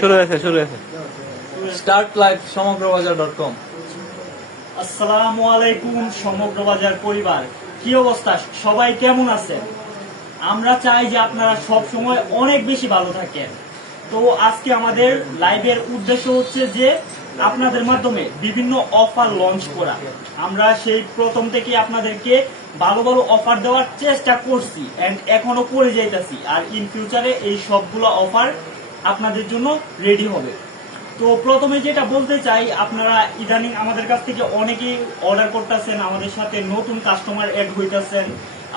শুরু হয়েছে start live সমগ্রবাজার.com। আসসালামু আলাইকুম সমগ্র বাজার পরিবার, কি অবস্থা? সবাই কেমন আছেন? আমরা চাই যে আপনারা সব সময় অনেক বেশি ভালো থাকেন। তো আজকে আমাদের লাইভের উদ্দেশ্য হচ্ছে যে আপনাদের মাধ্যমে বিভিন্ন অফার লঞ্চ করা। আমরা সেই প্রথম থেকে আপনাদেরকে ভালো ভালো অফার দেওয়ার চেষ্টা করছি এন্ড এখনো করে যাইতেছি, আর ইন ফিউচারে এই সবগুলো অফার আপনাদের জন্য রেডি হবে। তো প্রথমে যেটা বলতে চাই, আপনারা ইদানিং আমাদের কাছ থেকে অনেকেই অর্ডার করতেছেন, আমাদের সাথে নতুন কাস্টমার এড হইতেছেন,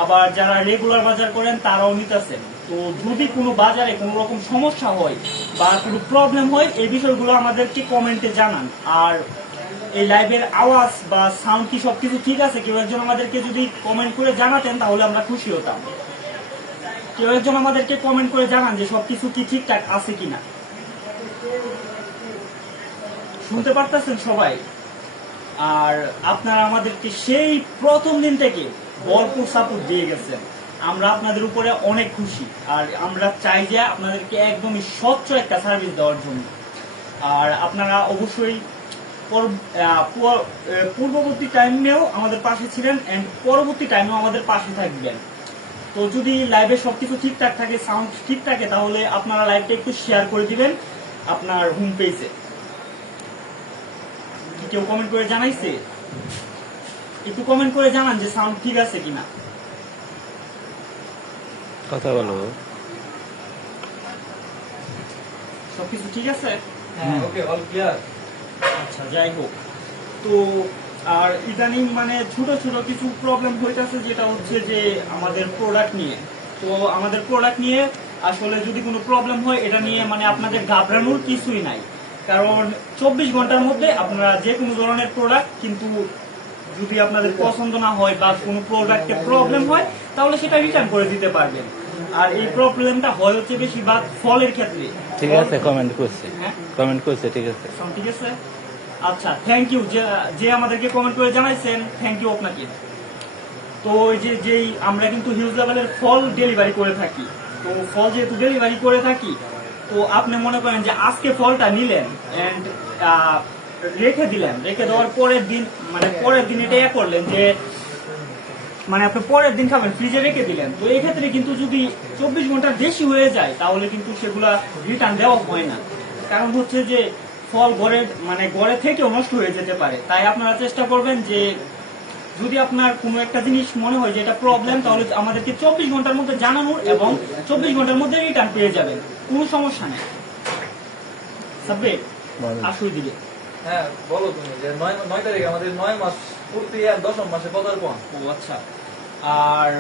আবার যারা রেগুলার বাজার করেন তারাও নিতেছেন। তো যদি কোনো বাজারে কোনো রকম সমস্যা হয় বা কোনো প্রবলেম হয়, এই বিষয়গুলো আমাদেরকে কমেন্টে জানান। আর এই লাইভের আওয়াজ বা সাউন্ড কি সবকিছু ঠিক আছে, কেউ একজন আমাদেরকে যদি কমেন্ট করে জানাতেন তাহলে আমরা খুশি হতাম। কেউ একজন আমাদেরকে কমেন্ট করে জানান যে সবকিছু কি ঠিকঠাক আছে কিনা। শুনতে পারতেছেন সবাই? আর আপনারা আমাদেরকে সেই প্রথম দিন থেকে ভরপুর সাপোর্ট দিয়ে গেছেন, আমরা আপনাদের উপরে অনেক খুশি। আর আমরা চাই যে আপনাদেরকে একদমই স্বচ্ছ একটা সার্ভিস দেওয়ার জন্য। আর আপনারা অবশ্যই পূর্ববর্তী টাইমেও আমাদের পাশে ছিলেন এন্ড পরবর্তী টাইমেও আমাদের পাশে থাকবেন। তো যদি লাইভে সবকিছু ঠিকঠাক থাকে, সাউন্ড ঠিক থাকে, তাহলে আপনারা লাইভটা একটু শেয়ার করে দিবেন আপনার হোম পেজে। কেউ কমেন্ট করে জানাইছে? একটু কমেন্ট করে জানান যে সাউন্ড ঠিক আছে কিনা। কথা বলো। সবকিছু ঠিক আছে? হ্যাঁ, ওকে, অল ক্লিয়ার। আচ্ছা, যাই হোক। তো আর ইদানিং মানে ছোট ছোট কিছু প্রবলেম হইতেছে, যেটা হচ্ছে যে আমাদের প্রোডাক্ট নিয়ে। তো আমাদের প্রোডাক্ট নিয়ে আসলে যদি কোনো প্রবলেম হয়, এটা নিয়ে মানে আপনাদের ঘাবড়ানোর কিছুই নাই। কারণ 24 ঘন্টার মধ্যে আপনারা যে কোনো ধরনের প্রোডাক্ট কিন্তু যদি আপনাদের পছন্দ না হয় বা কোনো প্রোডাক্টে প্রবলেম হয়, তাহলে সেটা রিটার্ন করে দিতে পারবেন। আর এই প্রবলেমটা হয় হচ্ছে বেশিরভাগ ফলের ক্ষেত্রে। ঠিক আছে, কমেন্ট করছে, হ্যাঁ, ঠিক আছে। ঠিক আছে। আচ্ছা, থ্যাংক ইউ যে আমাদেরকে কমেন্ট করে জানাইছেন, থ্যাংক ইউ আপনাকে। তো ওই যে যেই আমরা কিন্তু হিউজ লেভেলের ফল ডেলিভারি করে থাকি। তো ফল যেহেতু ডেলিভারি করে থাকি, তো আপনি মনে করেন যে আজকে ফলটা নিলেন এন্ড রেখে দিলেন, রেখে দেওয়ার পরের দিন মানে পরের দিন এটা করলেন যে মানে আপনি পরের দিন খাবেন, ফ্রিজে রেখে দিলেন। তো এই ক্ষেত্রে কিন্তু যদি 24 ঘন্টার বেশি হয়ে যায়, তাহলে কিন্তু সেগুলা রিটার্ন দেওয়া হয় না। কারণ হচ্ছে যে ফল ঘরে থেকেও নষ্ট হয়ে যেতে পারে। তাই আপনারা চেষ্টা করবেন যে যদি আপনার কোনো একটা জিনিস মনে হয় যে এটা প্রবলেম, তাহলে আমাদেরকে 24 ঘন্টার মধ্যে জানানোর এবং 24 ঘন্টার মধ্যে রিটার্ন পেয়ে যাবেন, কোনো সমস্যা নেই। সাব্বির, আসুই দিকে। হ্যাঁ, বলো তুমি যে 9 তারিখ আমাদের 9 মাস পূর্তি আর 10ম মাসে পদার্পণ। ও আচ্ছা। আর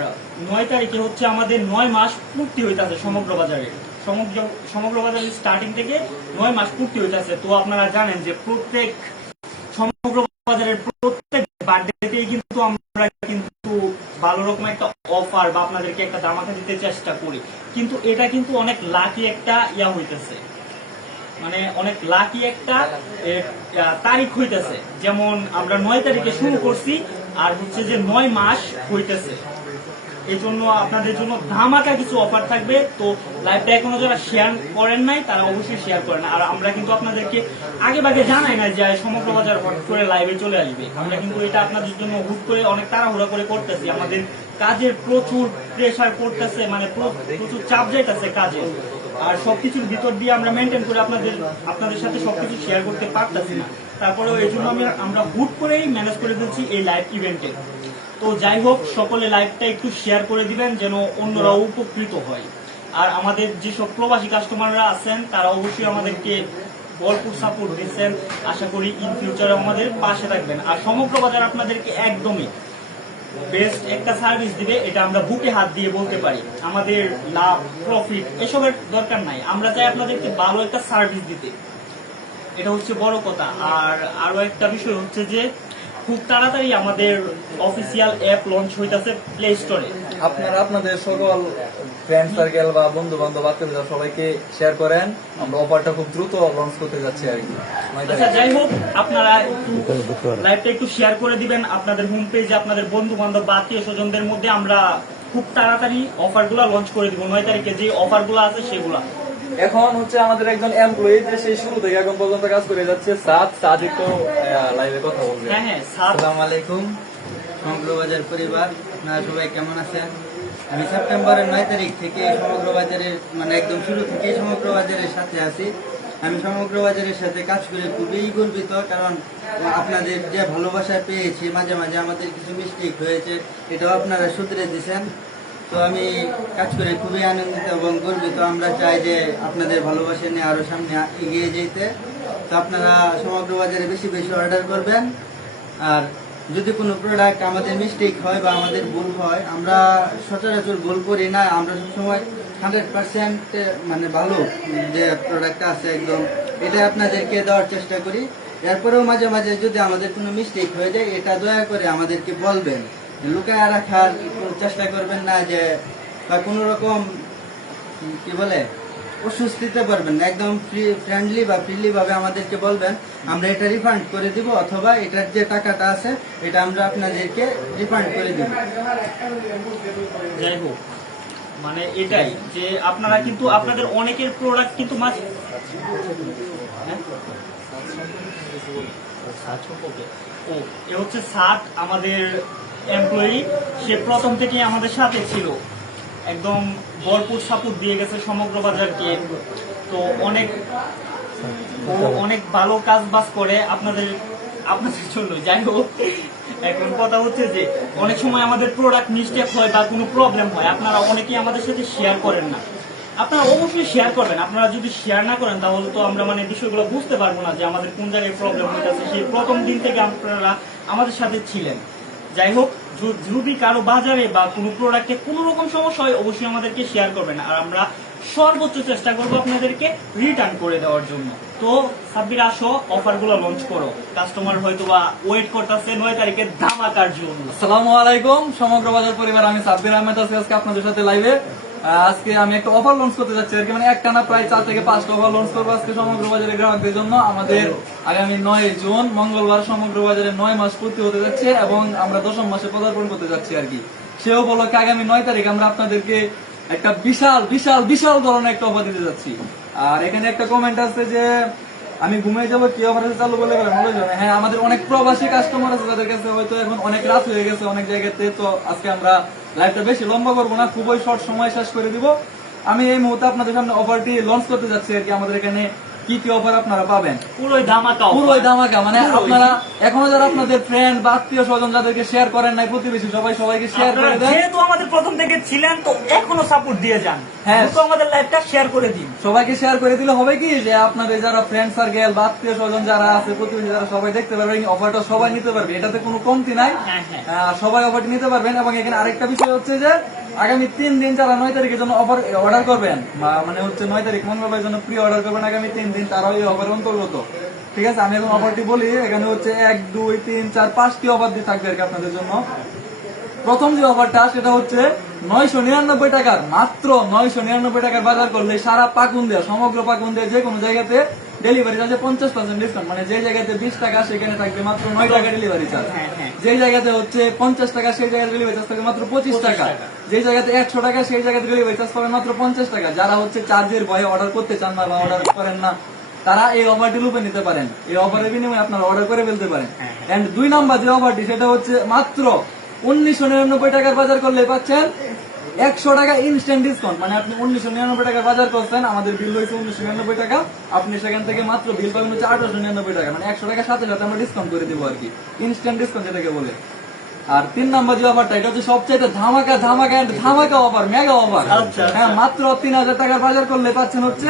9 তারিখে হচ্ছে আমাদের 9 মাস পূর্তি হইতাছে সমগ্র বাজারে। সমগ্র বাজারের স্টার্টিং থেকে 9 মাস পূর্তি হইতাছে। তো আপনারা জানেন যে প্রত্যেক সমগ্র বাজারের প্রত্যেক বার্থডেতেই কিন্তু আমরা কিন্তু ভালো রকম একটা অফার বা আপনাদেরকে একটা ধামাকা দিতে চেষ্টা করি। কিন্তু এটা কিন্তু অনেক লাকি একটা হইতেছে, মানে অনেক লাকি একটা তারিখ হইতেছে। যেমন আমরা 9 তারিখে শুরু করছি, আর হচ্ছে যে 9 মাস হইতেছে। এই জন্য আপনাদের জন্য ধামাকা কিছু অফার থাকবে। তো লাইভটা এখনো যারা শেয়ার করেন নাই, তারা অবশ্যই শেয়ার করেন। আর আমরা কিন্তু আপনাদেরকে আগে ভাগে জানাই না যে সমগ্র বাজার হট করে লাইভে চলে আসবে। আমরা কিন্তু এটা আপনাদের জন্য হুট করে অনেক তাড়াহুড়া করে করতেছি। আমাদের কাজের প্রচুর প্রেশার পড়তেছে, মানে প্রচুর চাপ যাইতেছে কাজে। আর সবকিছুর ভিতর দিয়ে আমরা মেনটেন করে আপনাদের সাথে সবকিছু শেয়ার করতে পারতেছি না। তারপরেও এই জন্য আমরা হুট করেই ম্যানেজ করে দিচ্ছি এই লাইভ ইভেন্টে। তো যাই হোক, সকলে লাইভটা একটু শেয়ার করে দিবেন যেন অন্যরাও উপকৃত হয়। আর আমাদের যেসব প্রবাসী কাস্টমাররা আছেন, তারা অবশ্যই আমাদেরকে ভরপুর সাপোর্ট দিচ্ছেন। আশা করি ইন ফিউচারে আমাদের পাশে থাকবেন। আর সমগ্র বাজার আপনাদেরকে একদমই বেস্ট একটা সার্ভিস দিবে, এটা আমরা বুকে হাত দিয়ে বলতে পারি। আমাদের লাভ প্রফিট এসবের দরকার নাই, আমরা চাই আপনাদেরকে ভালো একটা সার্ভিস দিতে, এটা হচ্ছে বড় কথা। আর আরো একটা বিষয় হচ্ছে যে খুব তাড়াতাড়ি আমাদের অফিসিয়াল অ্যাপ লঞ্চ হইতাছে প্লে স্টোরে। আপনারা আপনাদের সকল ফ্রেন্ড সার্কেল বা বন্ধু বান্ধব আত্মীয় সবাইকে শেয়ার করেন। আমরা অফারটা খুব দ্রুত লঞ্চ করতে যাচ্ছি আর কি। আচ্ছা, যাই হোক, আপনারা একটু লাইভটা একটু শেয়ার করে দিবেন আপনাদের হোম পেজে, আপনাদের বন্ধু বান্ধব বা আত্মীয় স্বজনদের মধ্যে। আমরা খুব তাড়াতাড়ি অফারগুলো লঞ্চ করে দিব 9 তারিখে, যে অফারগুলো আছে সেগুলা। এখন হচ্ছে আমাদের একজন এমপ্লয়ি যে সেই শুরু থেকে এখন পর্যন্ত কাজ করে যাচ্ছে সাদ একটু লাইভে কথা বলবে। হ্যাঁ হ্যাঁ সাত আসসালামু আলাইকুম সমগ্র বাজার পরিবার, আপনারা সবাই কেমন আছেন? আমি সেপ্টেম্বরের 9 তারিখ থেকে সমগ্র বাজারের মানে একদম শুরু থেকে সমগ্র বাজারের সাথে আছি। আমি সমগ্র বাজারের সাথে কাজ করে খুবই গর্বিত, কারণ আপনাদের যে ভালোবাসা পেয়েছি, মাঝে মাঝে আমাদের কিছু মিস্টেক হয়েছে, এটাও আপনারা শুধরে দিয়েছেন। তো আমি কাজ করে খুবই আনন্দিত এবং গর্বিত। আমরা চাই যে আপনাদের ভালোবাসা নিয়ে আরো সামনে এগিয়ে যেতে। তো আপনারা সমগ্র বাজারে বেশি বেশি অর্ডার করবেন। আর যদি কোনো প্রোডাক্ট আমাদের মিস্টেক হয় বা আমাদের ভুল হয়, আমরা সচরাচর ভুল করি না, আমরা সবসময় 100% মানে ভালো যে প্রোডাক্টটা আছে একদম এটা আপনাদেরকে দেওয়ার চেষ্টা করি। এরপরেও মাঝে মাঝে যদি আমাদের কোনো মিস্টেক হয়ে যায়, এটা দয়া করে আমাদেরকে বলবেন, লুকায় রাখার কোনো চেষ্টা করবেন না, যে বা কোনো রকম কি বলে অস্বস্তিতে পারবেন না, একদম ফ্রেন্ডলি বা ফ্রিলি ভাবে আমাদেরকে বলবেন, আমরা এটা রিফান্ড করে দিব, অথবা এটার যে টাকাটা আছে এটা আমরা আপনাদেরকে রিফান্ড করে দিব। যাই হোক, মানে এটাই যে আপনারা কিন্তু আপনাদের অনেকের প্রোডাক্ট কিন্তু ও এ হচ্ছে সাত আমাদের এমপ্লয়ি, সে প্রথম থেকে আমাদের সাথে ছিল, একদম ভরপুর সাপোর্ট দিয়ে গেছে সমগ্র বাজারকে। তো অনেক ভালো কাজ বাজ করে আপনাদের জন্য। যাই হোক, এখন কথা হচ্ছে যে অনেক সময় আমাদের প্রোডাক্ট মিস্টেক হয় বা কোনো প্রবলেম হয়, আপনারা অনেকেই আমাদের সাথে শেয়ার করেন না। আপনারা অবশ্যই শেয়ার করবেন। আপনারা যদি শেয়ার না করেন তাহলে তো আমরা মানে বিষয়গুলো বুঝতে পারবো না যে আমাদের কোন জায়গায় প্রবলেম হইতেছে। সেই প্রথম দিন থেকে আপনারা আমাদের সাথে ছিলেন। যাই হোক, যদি কারো বাজারে বা কোনো প্রোডাক্টে কোনো রকম সমস্যা হয়, অবশ্যই আমাদেরকে শেয়ার করবেন, আর আমরা সর্বোচ্চ চেষ্টা করবো আপনাদেরকে রিটার্ন করে দেওয়ার জন্য। তো সাব্বির, আসো, অফারগুলো লঞ্চ করো। কাস্টমার হয়তো বা ওয়েট করতেছে 9 তারিখের ধামাকার জন্য। আসসালামু আলাইকুম সমগ্র বাজার পরিবার, আমি সাব্বির আহমেদ আছি আজকে আপনাদের সাথে লাইভে। আজকে আমি একটা অফার লঞ্চ করতে যাচ্ছি আর কি, মানে একটা না প্রায় 4 থেকে 5টা অফার লঞ্চ করবো আজকে সমগ্র বাজারের গ্রাহকদের জন্য। আমাদের আগামী 9 জুন মঙ্গলবার সমগ্র বাজারে 9 মাস পূর্তি হতে যাচ্ছে এবং আমরা 10ম মাসে পদার্পণ করতে যাচ্ছি আর কি। সে উপলক্ষে আগামী 9 তারিখ আমরা আপনাদেরকে একটা বিশাল বিশাল বিশাল ধরনের একটা অফার দিতে যাচ্ছি। আর এখানে একটা কমেন্ট আছে যে আমি ঘুমিয়ে যাবো, কি অফার আছে চালু বলে গেলাম। হ্যাঁ, আমাদের অনেক প্রবাসী কাস্টমার আছে যাদের কাছে হয়তো এখন অনেক রাত হয়ে গেছে অনেক জায়গাতে। তো আজকে আমরা লাইভটা বেশি লম্বা করবো না, খুবই শর্ট সময় শেষ করে দিব। আমি এই মুহূর্তে আপনাদের সামনে অফারটি লঞ্চ করতে যাচ্ছি আর কি। আমাদের এখানে কি কি অফার আপনারা পাবেন, পুরোই ধামাকা মানে আপনারা এখনো যারা আপনাদের ফ্রেন্ড বা আত্মীয় স্বজন যাদেরকে শেয়ার করেন নাই, প্রতিবেশী সবাইকে শেয়ার করে দেন। যেহেতু আমাদের প্রথম থেকে ছিলেন, তো এখনো সাপোর্ট দিয়ে যান। হ্যাঁ, তো আমাদের লাইভটা শেয়ার করে দিন। সবাইকে শেয়ার করে দিলে হবে কি যে আপনাদের যারা ফ্রেন্ড সার্কেল বা আত্মীয় স্বজন যারা আছে, প্রতিবেশী যারা, সবাই দেখতে পারবে এই অফারটা, সবাই নিতে পারবে, এটাতে কোনো কমতি নাই। সবাই অফারটি নিতে পারবেন। এবং এখানে আরেকটা বিষয় হচ্ছে যে আগামী 3 দিন যারা 9 তারিখের জন্য অর্ডার করবেন, মানে হচ্ছে 9 তারিখ মঙ্গলবারের জন্য প্রি অর্ডার করবেন, আগামী 3 দিন তারাও এই অফার অন্তর্গত। ঠিক আছে, আমি এখন অফারটি বলি। এখানে হচ্ছে 1, 2, 3, 4, 5টি অফার দিয়ে থাকবে আর কি আপনাদের জন্য। প্রথম যে অফারটা সেটা হচ্ছে 999 টাকার, মাত্র 999 টাকার বাজার করলে সারা পাকুন্দিয়া, সমগ্র পাকুন্দিয়া যে কোনো জায়গাতে ডেলিভারি চার্জে 50% ডিসকাউন্ট। মানে যে জায়গাতে 20 টাকা সেখানে থাকবে মাত্র 9 টাকা ডেলিভারি চার্জ। যে জায়গাতে হচ্ছে 50 টাকা সেই জায়গায় ডেলিভারি চার্জ থাকবে মাত্র 25 টাকা। যে জায়গাতে 100 টাকা সেই জায়গাতে ডেলিভারি চার্জ পাবেন মাত্র 50 টাকা। যারা হচ্ছে চার্জের ভয়ে অর্ডার করতে চান না বা অর্ডার করেন না, তারা এই অফারটি লুপে নিতে পারেন। এই অফারের বিনিময়ে আপনারা অর্ডার করে ফেলতে পারেন। এন্ড 2 নাম্বার যে অফারটি সেটা হচ্ছে মাত্র 1999 টাকার বাজার করলে পাচ্ছেন 100 টাকা ইনস্ট্যান্ট ডিসকাউন্ট। মানে আপনি 1999 টাকার বাজার করছেন, আমাদের বিল হয়েছে 1999 টাকা, আপনি সেখান থেকে মাত্র বিল পাবেন হচ্ছে 1899 টাকা। মানে 100 টাকা সাথে সাথে আমরা ডিসকাউন্ট করে দিব আর কি, ইনস্ট্যান্ট ডিসকাউন্ট যেটাকে বলে। আর 3 নাম্বার যে অফারটা, এটা হচ্ছে সবচেয়ে ধামাকা অফার, মেগা অফার। হ্যাঁ, মাত্র 3000 টাকার বাজার করলে পাচ্ছেন হচ্ছে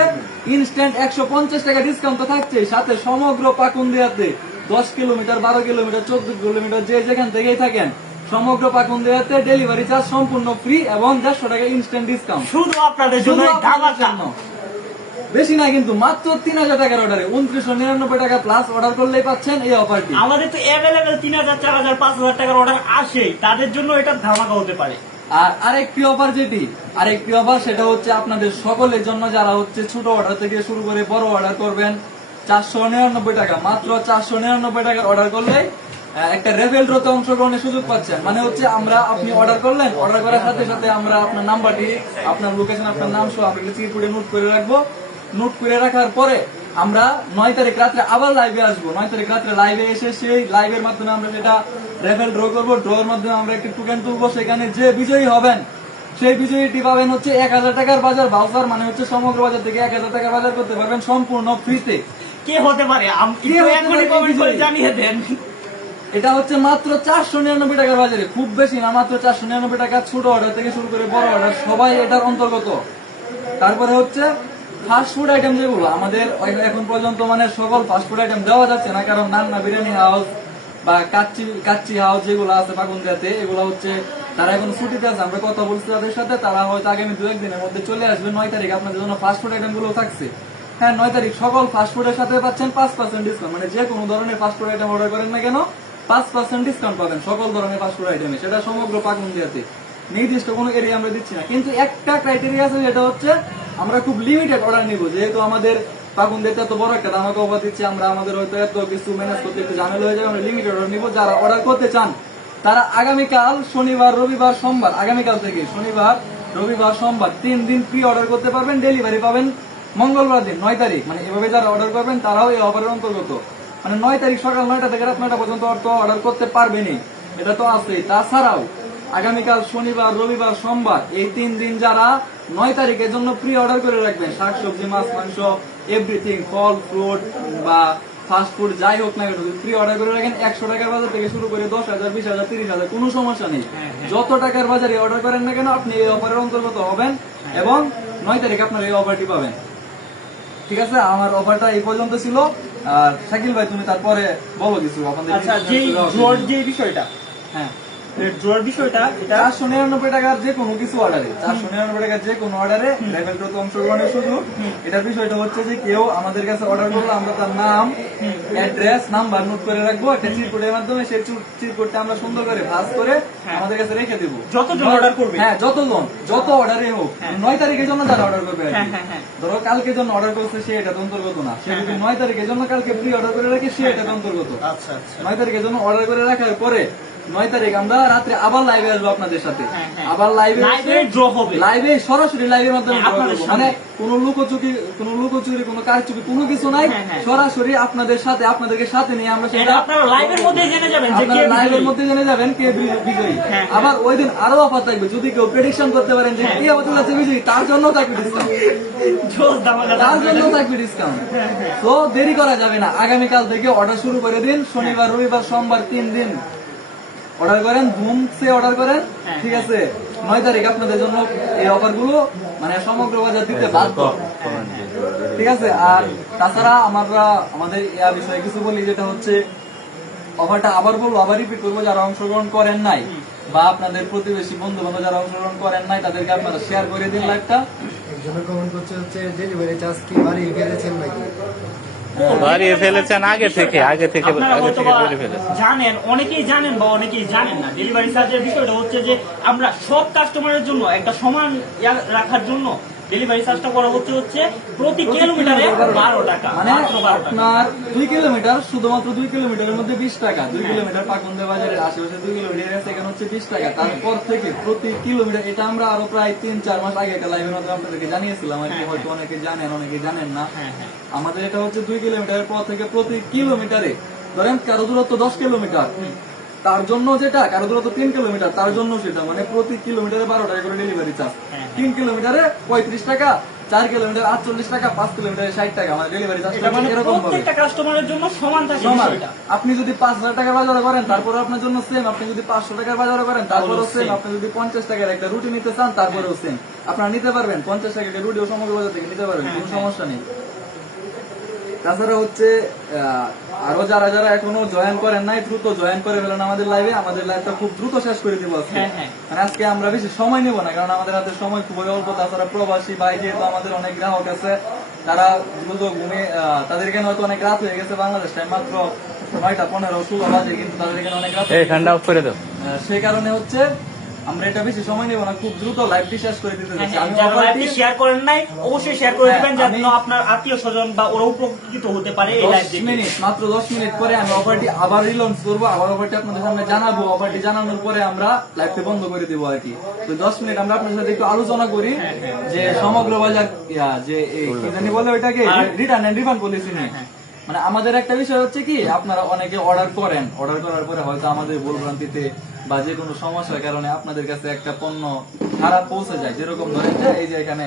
ইনস্ট্যান্ট 150 টাকা ডিসকাউন্ট তো থাকছে, সাথে সমগ্র পাকুন্দিয়াতে 10 কিলোমিটার, 12 কিলোমিটার, 14 কিলোমিটার যে যেখান থেকেই থাকেন, সমগ্র পাকুন্দিয়াতে ডেলিভারি চার্জ সম্পূর্ণ ফ্রি এবং 150 টাকা ইনস্ট্যান্ট ডিসকাউন্ট শুধু আপনাদের জন্য। বেশি না কিন্তু, মাত্র 3000 টাকার অর্ডারে 2999 টাকা প্লাস অর্ডার করলেই পাচ্ছেন এই অফারটি। আমাদের তো অ্যাভেলেবেল 3000, 4000, 5000 টাকার অর্ডার আসে, তাদের জন্য এটা ধামাকা হতে পারে। আর আরেকটি অফার সেটা হচ্ছে আপনাদের সকলের জন্য, যারা হচ্ছে ছোট অর্ডার থেকে শুরু করে বড় অর্ডার করবেন। 499 টাকা, মাত্র 499 টাকার অর্ডার করলে একটা রেফেল ড্রতে অংশগ্রহণের সুযোগ পাচ্ছেন। মানে হচ্ছে আপনি অর্ডার করলেন, অর্ডার করার সাথে সাথে আমরা আপনার নাম্বারটি, আপনার লোকেশন, আপনার নাম সহ আপনাকে চিরকুটে নোট করে রাখবো। নোট করে রাখার পরে আমরা 9 তারিখ রাত্রে আবার লাইভে আসবো। 9 তারিখ রাত্রে লাইভে এসে সেই লাইভের মাধ্যমে আমরা সেটা রেফেল ড্র করবো। ড্রর মাধ্যমে আমরা একটি টোকেন তুলবো। সেখানে যে বিজয়ী হবেন সেই বিজয়ীটি পাবেন হচ্ছে 1000 টাকার বাজার ভাউচার, মানে হচ্ছে সমগ্র বাজার থেকে 1000 টাকা বাজার করতে পারবেন সম্পূর্ণ ফ্রিতে। কে হতে পারে কে হতে এখনই পারে কমেন্ট করে বিজয়ী? জানিয়ে দেন। এটা হচ্ছে মাত্র 499 টাকার বাজারে, খুব বেশি না, মাত্র 499 টাকা। ছোট অর্ডার থেকে শুরু করে বড় অর্ডার সবাই এটার অন্তর্গত। তারপরে হচ্ছে ফাস্ট ফুড আইটেম যেগুলো আমাদের এখন পর্যন্ত মানে সকল ফাস্ট ফুড আইটেম দেওয়া যাচ্ছে না, কারণ নান্না বিরিয়ানি হাউস বা কাচ্চি হাউস যেগুলো আছে পাকুন্দিয়াতে, এগুলো হচ্ছে তারা এখন ছুটিতে আছে। আমরা কথা বলছি তাদের সাথে, তারা হয়তো আগামী 2-1 দিনের মধ্যে চলে আসবে। 9 তারিখ আপনাদের জন্য ফাস্ট ফুড আইটেম গুলো থাকছে। হ্যাঁ, 9 তারিখ সকল ফাস্ট ফুডের সাথে পাচ্ছেন 5% ডিসকাউন্ট, মানে যে কোনো ধরনের ফাস্ট ফুড আইটেম অর্ডার করেন না কেন 5% ডিসকাউন্ট পাবেন সকল ধরনের ফাস্ট ফুড আইটেমে, সেটা সমগ্র পাকুন্দিয়াতে। নির্দিষ্ট কোনো এরিয়া আমরা দিচ্ছি না, কিন্তু একটা ক্রাইটেরিয়া আছে, যেটা হচ্ছে আমরা খুব লিমিটেড অর্ডার নিব। যেহেতু আমাদের পাকুন্দিয়াতে এত বড় একটা ধামাকা অফার দিচ্ছি, আমরা আমাদের হয়তো এত কিছু ম্যানেজ করতে একটু ঝামেলা হয়ে যাবে, আমরা লিমিটেড অর্ডার নিব। যারা অর্ডার করতে চান তারা আগামীকাল শনিবার রবিবার সোমবার, আগামীকাল থেকে শনিবার রবিবার সোমবার 3 দিন প্রি অর্ডার করতে পারবেন। ডেলিভারি পাবেন মঙ্গলবার দিন 9 তারিখ। মানে এভাবে যারা অর্ডার করবেন তারাও এই অফারের অন্তর্গত। মানে 9 তারিখ সকাল 9টা থেকে রাত 9টা পর্যন্ত অর্ডার করতে পারবেনই, এটা তো আছেই। তাছাড়াও আগামীকাল শনিবার রবিবার সোমবার এই 3 দিন যারা 9 তারিখের জন্য প্রি অর্ডার করে রাখবেন, শাকসবজি মাছ মাংস এভরিথিং, ফল ফ্রুট বা ফাস্ট ফুড যাই হোক না কেন, প্রি অর্ডার করে রাখেন 100 টাকার বাজার থেকে শুরু করে 10,000 20,000 30,000 কোনো সমস্যা নেই। যত টাকার বাজারে অর্ডার করেন না কেন আপনি এই অফারের অন্তর্গত হবেন এবং 9 তারিখ আপনার এই অফারটি পাবেন। ঠিক আছে, আমার অফারটা এই পর্যন্ত ছিল। আর শাকিল ভাই তুমি তারপরে বলো কিছু আপনাদের। আচ্ছা, যে ড্রর যে বিষয়টা, হ্যাঁ, ড্রর বিষয়টা, এটা 499 টাকার যে কোনো কিছু অর্ডারে, 499 টাকার যে কোনো অর্ডারে লেভেল টু অংশগ্রহণের সুযোগ। এটার বিষয়টা হচ্ছে যে কেউ আমাদের কাছে অর্ডার করলে আমরা তার নাম, অ্যাড্রেস, নাম্বার নোট করে রাখবো একটা চিরকুটের মাধ্যমে। সেই চিরকুটটা আমরা সুন্দর করে ভাঁজ করে আমাদের কাছে রেখে দেবো। যতজন অর্ডার করবে, হ্যাঁ, যত অর্ডারে হোক, 9 তারিখের জন্য যারা অর্ডার করবে আর কি। ধরো কালকের জন্য অর্ডার করছে সে এটা অন্তর্গত না, সে যদি 9 তারিখের জন্য কালকে প্রি অর্ডার করে রাখে সে এটা অন্তর্গত। আচ্ছা আচ্ছা, 9 তারিখের জন্য অর্ডার করে রাখার পরে 9 তারিখ আমরা রাত্রে আবার লাইভে আসবো আপনাদের সাথে। আবার লাইভে ড্র হবে, লাইভে সরাসরি লাইভের মাধ্যমে draw আপনাদের করবো। সামনে। মানে কোনো লুকোচুরি কোনো কারচুপি কোনো কিছু নাই, সরাসরি আপনাদের সাথে আপনাদেরকে সাথে নিয়ে আমরা এটা আপনারা লাইভের মধ্যে জেনে যাবেন যে কে লাইভের বিজয়ী। মধ্যে জেনে যাবেন কে বিজয়ী। হ্যাঁ। আবার ওই দিন আরো অফার থাকবে, যদি কেউ প্রেডিকশন করতে পারেন যে কে হতে যাচ্ছে বিজয়ী, তার জন্য থাকবে ডিসকাউন্ট, জোস ধামাকা তার জন্য থাকবে ডিসকাউন্ট। তো দেরি করা যাবে না, আগামীকাল থেকে অর্ডার শুরু করে দিন। শনিবার রবিবার সোমবার 3 দিন অর্ডার করেন, ধুম সে অর্ডার করেন। ঠিক আছে, 9 তারিখ আপনাদের জন্য এই অফার গুলো মানে সমগ্র বাজার দিতে বাধ্য। ঠিক আছে, আর তাছাড়া আমরা আমাদের এই বিষয়ে কিছু বলি, যেটা হচ্ছে অফারটা আবার বলবো, আবার রিপিট করবো, যারা অংশগ্রহণ করেন নাই বা আপনাদের প্রতিবেশী বন্ধু বান্ধব যারা অংশগ্রহণ করেন নাই তাদেরকে আপনারা শেয়ার করে দিন লাইভটা। একজনের কমেন্ট করছে হচ্ছে ডেলিভারি চার্জ কি বাড়িয়ে ফেলেছেন নাকি? বাড়িয়ে ফেলেছেন আগে থেকে আপনারা হয়তোবা বেড়ে ফেলেছেন। জানেন, অনেকেই জানেন বা অনেকেই জানেন না। ডেলিভারি চার্জের বিষয়টা হচ্ছে যে আমরা সব কাস্টমারের জন্য একটা সমান রাখার জন্য ডেলিভারি চার্জটা করা হচ্ছে প্রতি কিলোমিটারে 12 টাকা, মানে মাত্র 12 টাকা। আপনার 2 কিলোমিটার, শুধুমাত্র 2 কিলোমিটারের মধ্যে 20 টাকা। 2 কিলোমিটার পাকুন্দিয়া বাজারের আশেপাশে 2 কিলোমিটার আছে, এখানে হচ্ছে 20 টাকা। তারপর থেকে প্রতি কিলোমিটার, এটা আমরা আরো প্রায় 3-4 মাস আগে একটা লাইভের মধ্যে আপনাদেরকে জানিয়েছিলাম আর কি, হয়তো অনেকে জানেন অনেকে জানেন না। আমাদের এটা হচ্ছে 2 কিলোমিটারের পর থেকে প্রতি কিলোমিটারে, ধরেন কারো দূরত্ব 10 কিলোমিটার তার জন্য যেটা, কারো দূরত্ব 3 কিলোমিটার তার জন্য সেটা, মানে প্রতি কিলোমিটারে 12 টাকা করে ডেলিভারি চার্জ। 3 কিলোমিটারে 35 টাকা, 4 কিলোমিটার 48 টাকা, 5 কিলোমিটারে 60 টাকা, মানে ডেলিভারি চার্জ এটা মানে এরকম হবে। প্রত্যেকটা কাস্টমারের জন্য সমান থাকে সমান। বিষয়টা। আপনি যদি 5,000 টাকার বাজার করেন তারপরে আপনার জন্য সেম, আপনি যদি 500 টাকার বাজার করেন তারপরেও সেম, same। আপনি যদি 50 টাকার একটা রুটি নিতে চান তারপরেও সেম, আপনারা নিতে পারবেন। 50 টাকার একটা রুটিও সমগ্র বাজার থেকে নিতে পারবেন, কোনো সমস্যা নেই। তাছাড়া হচ্ছে আরো যারা যারা এখনো জয়েন করেন নাই, দ্রুত জয়েন করে ফেলেন আমাদের লাইভে। আমাদের লাইভটা খুব দ্রুত শেষ করে দিব আজকে। মানে আজকে আমরা বেশি সময় নেব না, কারণ আমাদের হাতে সময় খুবই অল্প। তাছাড়া প্রবাসী ভাই যেহেতু আমাদের অনেক গ্রাহক আছে, তারা দ্রুত ঘুমিয়ে, তাদের এখানে হয়তো অনেক রাত হয়ে গেছে, বাংলাদেশ টাইম মাত্র 9টা 15-16 বাজে, কিন্তু তাদের এখানে অনেক রাত এই ঠান্ডা অফ করে দাও। সেই কারণে হচ্ছে আমরা এটা বেশি সময় নেব না, খুব দ্রুত লাইভটি শেষ করে দিতে যাচ্ছি। আমি যারা অফারটি লাইভটি শেয়ার করেন নাই অবশ্যই শেয়ার করে হ্যাঁ, দিবেন যাতে আমি- আপনার আত্মীয় স্বজন বা ওরা উপকৃত হতে পারে এই লাইভ 10 দেখে। মিনিট, মাত্র 10 মিনিট পরে আমি অফারটি আবার রিলঞ্চ করবো, আবার অফারটি আপনাদের সামনে জানাবো। অফারটি জানানোর পরে আমরা লাইভটি বন্ধ করে দিব আর কি। তো 10 মিনিট আমরা আপনার সাথে একটু আলোচনা করি যে সমগ্র বাজার যে কি জানি বলে ওইটাকে রিটার্ন এন্ড রিফান্ড পলিসি নিয়ে। মানে আমাদের একটা বিষয় হচ্ছে কি, আপনারা অনেকে অর্ডার করেন, অর্ডার করার পরে হয়তো আমাদের ভুলভ্রান্তিতে বা যে কোনো সমস্যার কারণে আপনাদের কাছে একটা পণ্য খারাপ পৌঁছে যায়। যেরকম ধরেন যে এই যে এখানে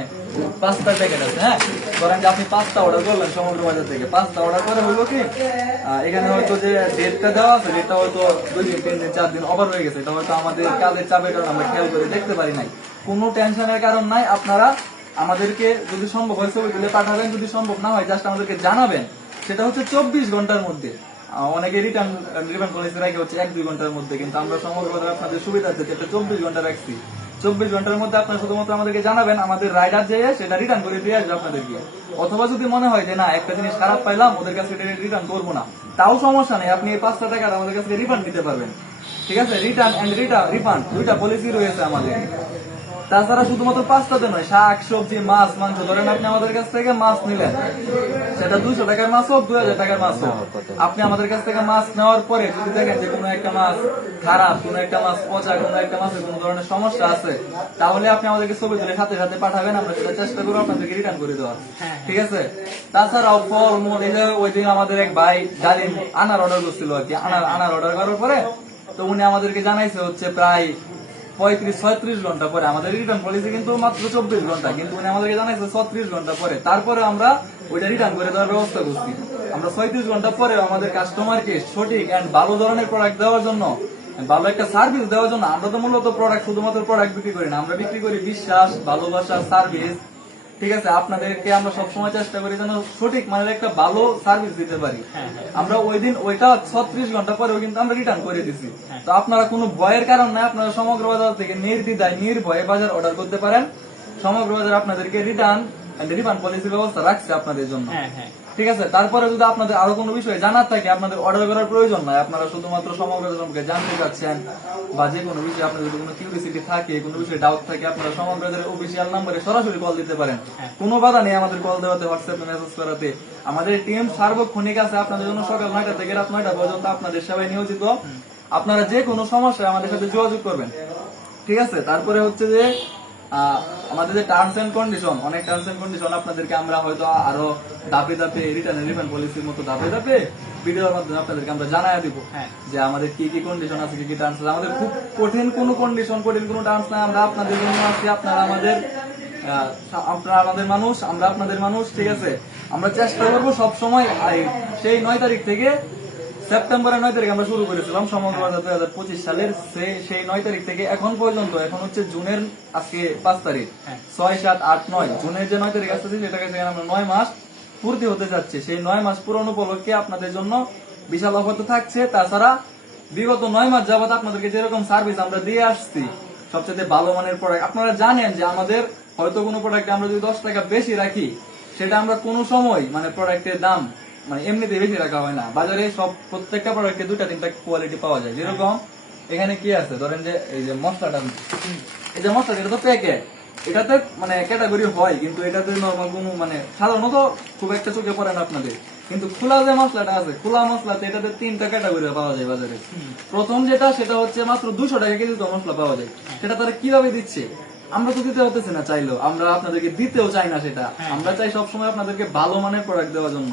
5টা প্যাকেট আছে, হ্যাঁ, ধরেন যে আপনি 5টা অর্ডার করলেন সমগ্র বাজার থেকে, 5টা অর্ডার করে হইলো কি এখানে হয়তো যে ডেটটা দেওয়া আছে ডেটটা হয়তো 2 দিন 3 দিন 4 দিন ওভার হয়ে গেছে। এটা হয়তো আমাদের কাজের চাপের কারণে আমরা খেয়াল করে দেখতে পারি নাই। কোনো টেনশনের কারণ নাই, আপনারা আমাদেরকে যদি সম্ভব হয় ছবি তুলে পাঠাবেন, যদি সম্ভব না হয় জাস্ট আমাদেরকে জানাবেন। সেটা হচ্ছে 24 ঘন্টার মধ্যে। অনেকে রিটার্ন পলিসি রাখে হচ্ছে 1-2 ঘন্টার মধ্যে, কিন্তু আমরা সমগ্র বাজার আপনাদের সুবিধা আছে এটা 24 ঘন্টা রাখছি। 24 ঘন্টার মধ্যে আপনারা শুধুমাত্র আমাদেরকে জানাবেন, আমাদের রাইডার যেয়ে সেটা রিটার্ন করে দিয়ে আসবে আপনাদেরকে। অথবা যদি মনে হয় যে না একটা জিনিস খারাপ পাইলাম, ওদের কাছে রিটার্ন করবো না, তাও সমস্যা নেই, আপনি এই 5টা টাকা আমাদের কাছে রিফান্ড দিতে পারবেন। ঠিক আছে, রিটার্ন এন্ড রিফান্ড দুইটা পলিসি রয়েছে আমাদের। তাছাড়া শুধুমাত্র 5টাতে নয়, শাক সবজি মাছ মাংস, ধরেন আপনি আমাদের কাছ থেকে মাছ নিলেন, সেটা 200 টাকার মাছ হোক 2000 টাকার মাছ হোক, আপনি আমাদের কাছ থেকে মাছ নেওয়ার পরে যদি দেখেন যে কোনো একটা মাছ খারাপ, কোনো একটা মাছ পচা, কোনো একটা মাছের কোনো ধরনের সমস্যা আছে, তাহলে আপনি আমাদেরকে ছবি তুলে সাথে সাথে পাঠাবেন, আমরা সেটা চেষ্টা করবো আপনাদেরকে রিটার্ন করে দেওয়ার। ঠিক আছে, তাছাড়াও ফল মূল, এই যে ওই দিন আমাদের এক ভাই ডালিম আনার অর্ডার করছিল আর কি, আনার অর্ডার করার পরে তো উনি আমাদেরকে জানাইছে হচ্ছে প্রায় 35-36 ঘন্টা পরে। আমাদের রিটার্ন পলিসি কিন্তু মাত্র 24 ঘন্টা, কিন্তু উনি আমাদেরকে জানাইছে 36 ঘন্টা পরে। তারপরে আমরা ওইটা রিটার্ন করে দেওয়ার ব্যবস্থা করছি। আমরা 36 ঘন্টা পরে আমাদের কাস্টমারকে সঠিক এন্ড ভালো ধরনের প্রোডাক্ট দেওয়ার জন্য, ভালো একটা সার্ভিস দেওয়ার জন্য, আমরা তো মূলত প্রোডাক্ট শুধুমাত্র প্রোডাক্ট বিক্রি করি না, আমরা বিক্রি করি বিশ্বাস, ভালোবাসা, সার্ভিস। ঠিক আছে, আপনাদেরকে আমরা সবসময় চেষ্টা করি যেন সঠিক মানের একটা ভালো সার্ভিস দিতে পারি। আমরা ওই দিন ওইটা 36 ঘন্টা পরেও কিন্তু আমরা রিটার্ন করে দিছি। তো আপনারা কোনো ভয়ের কারণ নাই, আপনারা সমগ্র বাজার থেকে নির্দ্বিধায় নির্ভয়ে বাজার অর্ডার করতে পারেন। সমগ্র বাজার আপনাদেরকে রিটার্ন এন্ড রিফান্ড পলিসির ব্যবস্থা রাখছে আপনাদের জন্য। ঠিক আছে, তারপরে যদি আপনাদের আরো কোনো বিষয় জানার থাকে, আপনাদের অর্ডার করার প্রয়োজন নাই, আপনারা শুধুমাত্র সমগ্র সম্পর্কে জানতে চাচ্ছেন বা যে কোনো বিষয়ে আপনাদের যদি কোনো কিউরিসিটি থাকে, কোনো বিষয়ে ডাউট থাকে, আপনারা সমগ্র অফিসিয়াল নম্বরে সরাসরি কল দিতে পারেন। কোনো বাধা নেই আমাদের কল দেওয়াতে, হোয়াটসঅ্যাপে মেসেজ করাতে। আমাদের টিম সার্বক্ষণিক আছে আপনাদের জন্য, সকাল 9টা থেকে রাত 9টা পর্যন্ত আপনাদের সেবায় নিয়োজিত। আপনারা যে কোনো সমস্যায় আমাদের সাথে যোগাযোগ করবেন। ঠিক আছে, তারপরে হচ্ছে যে আমাদের যে টার্মস এন্ড কন্ডিশন, অনেক টার্মস এন্ড কন্ডিশন আপনাদেরকে আমরা হয়তো আরো ধাপে ধাপে রিটার্ন রিফান্ড পলিসির মতো ধাপে ধাপে ভিডিওর মাধ্যমে আপনাদেরকে আমরা জানাই দিব যে আমাদের কি কি কন্ডিশন আছে, কি কি টার্মস আছে। আমাদের খুব কঠিন কোনো কন্ডিশন, কঠিন কোনো টার্মস নাই, আমরা আপনাদের জন্য আছি, আপনারা আমাদের মানুষ, আমরা আপনাদের মানুষ। ঠিক আছে, আমরা চেষ্টা করবো সবসময়। সেই 9 তারিখ থেকে, সেপ্টেম্বরের 9 তারিখ আমরা শুরু করেছিলাম সমগ্র বাজার 2025 সালের, সেই 9 তারিখ থেকে এখন পর্যন্ত, এখন হচ্ছে জুনের আজকে 5 তারিখ, 6, 7, 8, 9 জুনের যে 9 তারিখ আসতেছে সেটাকে আমরা 9 মাস পূর্তি হতে যাচ্ছে। সেই 9 মাস পূরণ উপলক্ষে আপনাদের জন্য বিশাল অফার তো থাকছে। তাছাড়া বিগত 9 মাস যাবত আপনাদেরকে যেরকম সার্ভিস আমরা দিয়ে আসছি, সবচেয়ে ভালো মানের প্রোডাক্ট, আপনারা জানেন যে আমাদের হয়তো কোনো প্রোডাক্টে আমরা যদি 10 টাকা বেশি রাখি, সেটা আমরা কোনো সময় মানে প্রোডাক্টের দাম মানে এমনিতে বেশি রাখা হয় না। বাজারে সব প্রত্যেকটা প্রোডাক্টে 2-3টা কোয়ালিটি পাওয়া যায়। যেরকম এখানে কি আছে, ধরেন যে এই যে মশলাটা, এই যে মশলা, এটা তো প্যাকেট, এটাতে মানে ক্যাটাগরি হয়, কিন্তু এটাতে নর্মাল কোনো মানে সাধারণত খুব একটা চোখে পড়ে না আপনাদের। কিন্তু খোলা যে মশলাটা আছে, খোলা মশলাতে এটাতে 3টা ক্যাটাগরি পাওয়া যায় বাজারে। প্রথম যেটা, সেটা হচ্ছে মাত্র 200 টাকা কেজি তো মশলা পাওয়া যায়। সেটা তারা কিভাবে দিচ্ছে, আমরা তো দিতে হতেছি না, চাইলেও আমরা আপনাদেরকে দিতেও চাই না সেটা। আমরা চাই সবসময় আপনাদেরকে ভালো মানের প্রোডাক্ট দেওয়ার জন্য।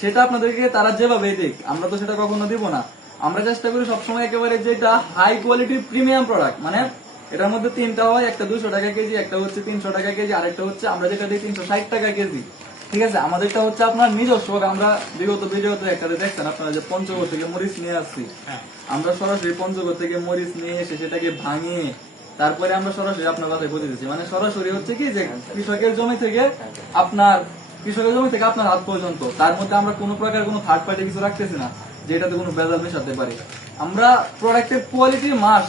সেটা আপনাদেরকে তারা যেভাবে দিক, আমরা তো সেটা কখনো দিব না। আমরা চেষ্টা করি সবসময় একেবারে যেটা হাই কোয়ালিটির প্রিমিয়াম প্রোডাক্ট, মানে এটার মধ্যে 3টা হয়, একটা 200 টাকা কেজি, একটা হচ্ছে 300 টাকা কেজি, আরেকটা হচ্ছে আমরা যেটা দিই 360 টাকা কেজি। ঠিক আছে, আমাদেরটা হচ্ছে আপনার নিজস্ব। আমরা বিগত ভিডিওতে একটা দেখছেন আপনারা যে পঞ্চগড় থেকে মরিচ নিয়ে আসছি, আমরা সরাসরি পঞ্চগড় থেকে মরিচ নিয়ে এসে সেটাকে ভাঙিয়ে তারপরে আমরা সরাসরি আপনার বাসায় পৌঁছে দিচ্ছি। মানে সরাসরি হচ্ছে কি যে কৃষকের জমি থেকে আপনার হাত পর্যন্ত, তার মধ্যে আমরা কোনো প্রকার কোনো থার্ড পার্টি কিছু রাখতেছি না যেটাতে কোনো ভেজাল মেশাতে পারি। আমরা প্রোডাক্টের কোয়ালিটি মাস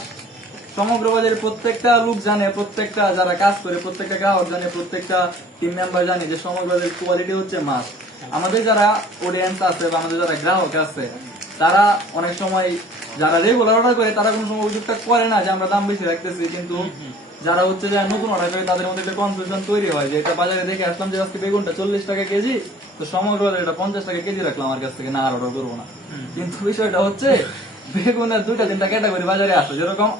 সমগ্র বাজারে প্রত্যেকটা লোক জানে, প্রত্যেকটা যারা কাজ করে, প্রত্যেকটা গ্রাহক জানে, প্রত্যেকটা টিম মেম্বার জানে যে সমগ্র বাজারের কোয়ালিটি হচ্ছে মাস। আমাদের যারা অডিয়েন্স আছে বা আমাদের যারা গ্রাহক আছে, তারা অনেক সময় যারা রেগুলার অর্ডার করে তারা কোনো সময় অভিযোগটা করে না যে আমরা দাম বেশি রাখতেছি, কিন্তু যারা হচ্ছে যে নতুন অর্ডার করে তাদের মধ্যে একটা কনফিউশন তৈরি হয় যে এটা বাজারে দেখে আসলাম যে আজকে বেগুনটা 40 টাকা কেজি, তো সমগ্র বাজারে এটা 50 টাকা কেজি রাখলাম আমার কাছ থেকে, না আর অর্ডার করবো না। কিন্তু বিষয়টা হচ্ছে বেগুনের 2-3টা ক্যাটাগরি বাজারে আসে, যেরকম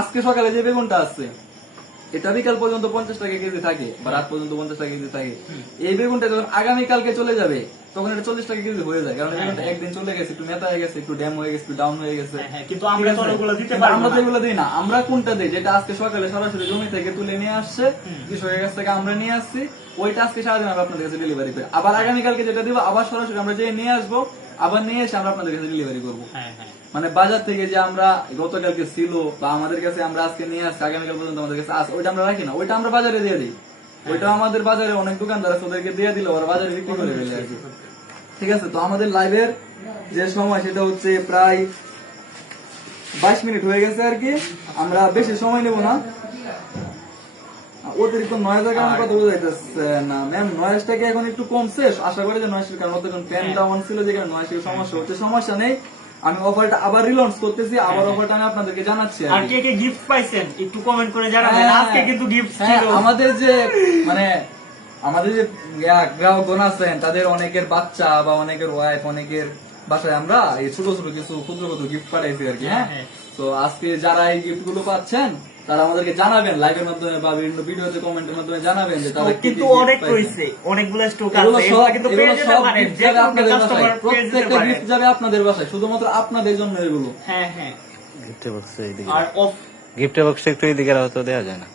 আজকে সকালে যে বেগুনটা আসছে এটা বিকাল পর্যন্ত 50 টাকা কেজি থাকে বা রাত পর্যন্ত 50 টাকা কেজি থাকে। এই বেগুনটা যখন আগামীকালকে চলে যাবে তখন এটা 40 টাকা কেজি হয়ে যায়, কারণ এই বেগুনটা একদিন চলে গেছে, একটু নেতা হয়ে গেছে, একটু ড্যাম হয়ে গেছে, একটু ডাউন হয়ে গেছে। কিন্তু আমরা তো ওগুলো দিতে কিন্তু পারবো আমরা তো না। এগুলো দিই না। আমরা কোনটা দিই? যেটা আজকে সকালে সরাসরি জমি থেকে তুলে নিয়ে আসছে, কৃষকের কাছ থেকে আমরা নিয়ে আসছি, ওইটা আজকে সারাদিন আমরা আপনাদের কাছে ডেলিভারি করি। আবার আগামীকালকে যেটা দিব আবার সরাসরি আমরা যেয়ে নিয়ে আসবো, আবার নিয়ে এসে আমরা আপনাদের কাছে ডেলিভারি করবো। মানে বাজার থেকে যে আমরা গতকালকে ছিল বা আমাদের কাছে আমরা আজকে নিয়ে আসছি, আগামীকাল পর্যন্ত আমাদের কাছে আসে, ওইটা আমরা রাখি না, ওইটা আমরা বাজারে দিয়ে দিই। ওইটা আমাদের বাজারে অনেক দোকানদার আছে, ওদেরকে দিয়ে দিলে ওরা বাজারে বিক্রি করে ফেলে আর কি। ঠিক আছে, তো আমাদের লাইভের যে সময় সেটা হচ্ছে প্রায় 22 মিনিট হয়ে গেছে আর কি। আমরা বেশি সময় নেব না। অতিরিক্ত নয়েজের কারণে কথা বোঝাইতেছে না ম্যাম, নয়েজটাকে এখন একটু কমছে, আশা করি যে নয়েজের কারণে অতক্ষণ ফ্যানটা অন ছিল যে কারণে নয়েজের সমস্যা হচ্ছে। সমস্যা নেই, আমি অফারটা আবার রিলঞ্চ করতেছি, আবার অফারটা আমি আপনাদেরকে জানাচ্ছি আর আর কি। কে কে গিফট পাইছেন একটু কমেন্ট করে জানাবেন। হ্যাঁ, আজকে কিন্তু গিফট হ্যাঁ, ছিল। আমাদের যে মানে আমাদের যে গ্রাহকগণ আছেন তাদের অনেকের বাচ্চা বা অনেকের ওয়াইফ, অনেকের বাসায় আমরা এই ছোট ছোট কিছু ক্ষুদ্র ক্ষুদ্র গিফট পাঠাইছি আর কি। হ্যাঁ, তো আজকে যারা এই গিফট গুলো পাচ্ছেন তারা আমাদেরকে জানাবেন লাইভের মাধ্যমে বা বিভিন্ন ভিডিওতে কমেন্টের মাধ্যমে জানাবেন যে তারা কিন্তু অনেক রয়েছে, অনেকগুলো স্টক আছে, এগুলো এগুলো কিন্তু পেয়ে এগুলো যেতে সব পারেন, gift যে যাবে কোনো আপনাদের কাস্টমার বাসায়, পেয়ে যেতে প্রত্যেকটা পারে। গিফট যাবে আপনাদের বাসায়, শুধুমাত্র আপনাদের জন্য এগুলো। হ্যাঁ হ্যাঁ। গিফট বক্স এইদিকে, আর অফ গিফট বক্স একটু এইদিকে হয়তো দেওয়া যায় না।